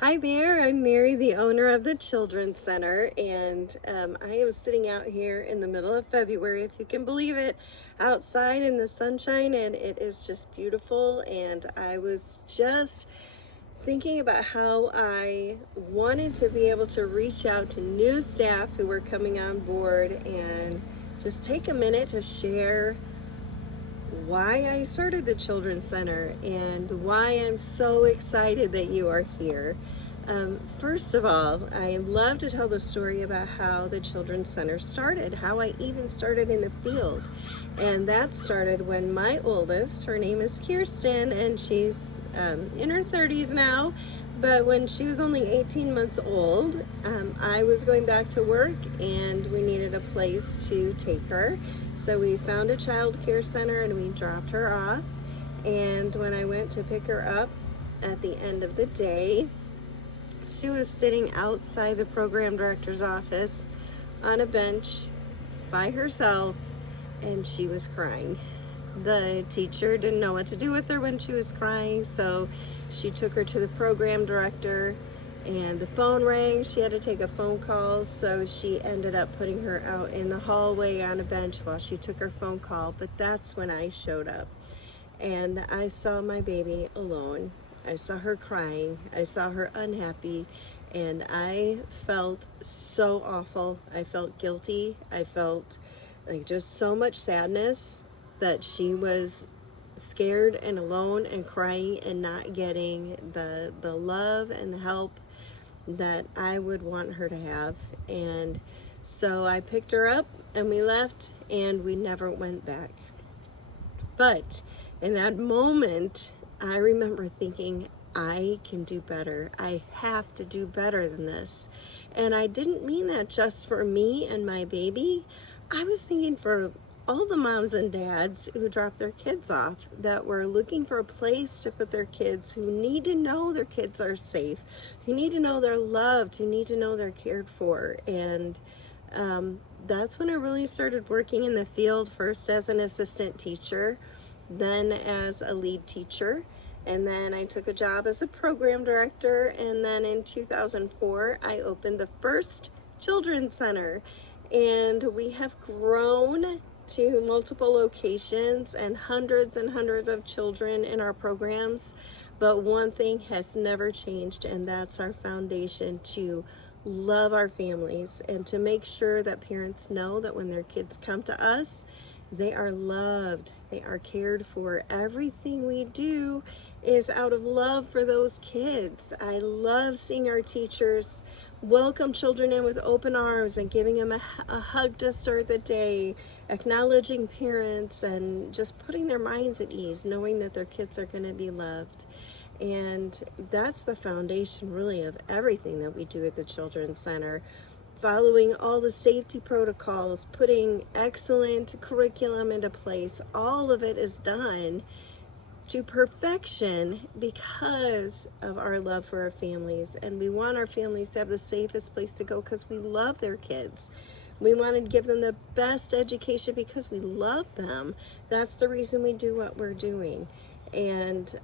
Hi there, I'm Mary, the owner of the Children's Center, and I am sitting out here in the middle of February, if you can believe it, outside in the sunshine, and it is just beautiful. And I was just thinking about how I wanted to be able to reach out to new staff who were coming on board and just take a minute to share why I started the Children's Center and why I'm so excited that you are here. First of all, I love to tell the story about how the Children's Center started, how I even started in the field. And that started when my oldest, her name is Kirsten, and she's in her 30s now. But when she was only 18 months old, I was going back to work and we needed a place to take her. So we found a child care center and we dropped her off. And when I went to pick her up at the end of the day, she was sitting outside the program director's office on a bench by herself, and she was crying. The teacher didn't know what to do with her when she was crying, so she took her to the program director, and the phone rang. She had to take a phone call, so she ended up putting her out in the hallway on a bench while she took her phone call. But that's when I showed up, and I saw my baby alone. I saw her crying. I saw her unhappy, and I felt so awful. I felt guilty. I felt like just so much sadness that she was scared and alone and crying and not getting the love and the help that I would want her to have. And so I picked her up and we left and we never went back. But in that moment, I remember thinking, I can do better. I have to do better than this. And I didn't mean that just for me and my baby. I was thinking for all the moms and dads who drop their kids off, that were looking for a place to put their kids, who need to know their kids are safe, who need to know they're loved, who need to know they're cared for. And that's when I really started working in the field, first as an assistant teacher, then as a lead teacher, and then I took a job as a program director. And then in 2004, I opened the first children's center, and we have grown to multiple locations and hundreds of children in our programs. But one thing has never changed, and that's our foundation to love our families and to make sure that parents know that when their kids come to us, they are loved, they are cared for. Everything we do is out of love for those kids. I love seeing our teachers welcome children in with open arms and giving them a hug to start the day, acknowledging parents, and just putting their minds at ease, knowing that their kids are going to be loved. And that's the foundation, really, of everything that we do at the Children's Center. Following all the safety protocols, putting excellent curriculum into place, all of it is done to perfection because of our love for our families. And we want our families to have the safest place to go because we love their kids. We want to give them the best education because we love them. That's the reason we do what we're doing. And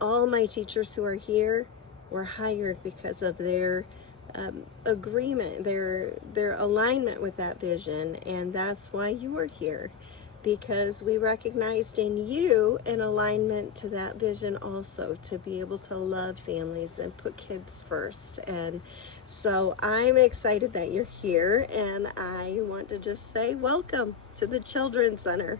all my teachers who are here were hired because of their agreement, their alignment with that vision. And that's why you are here, because we recognized in you an alignment to that vision also, to be able to love families and put kids first. And so I'm excited that you're here, and I want to just say welcome to the Children's Center.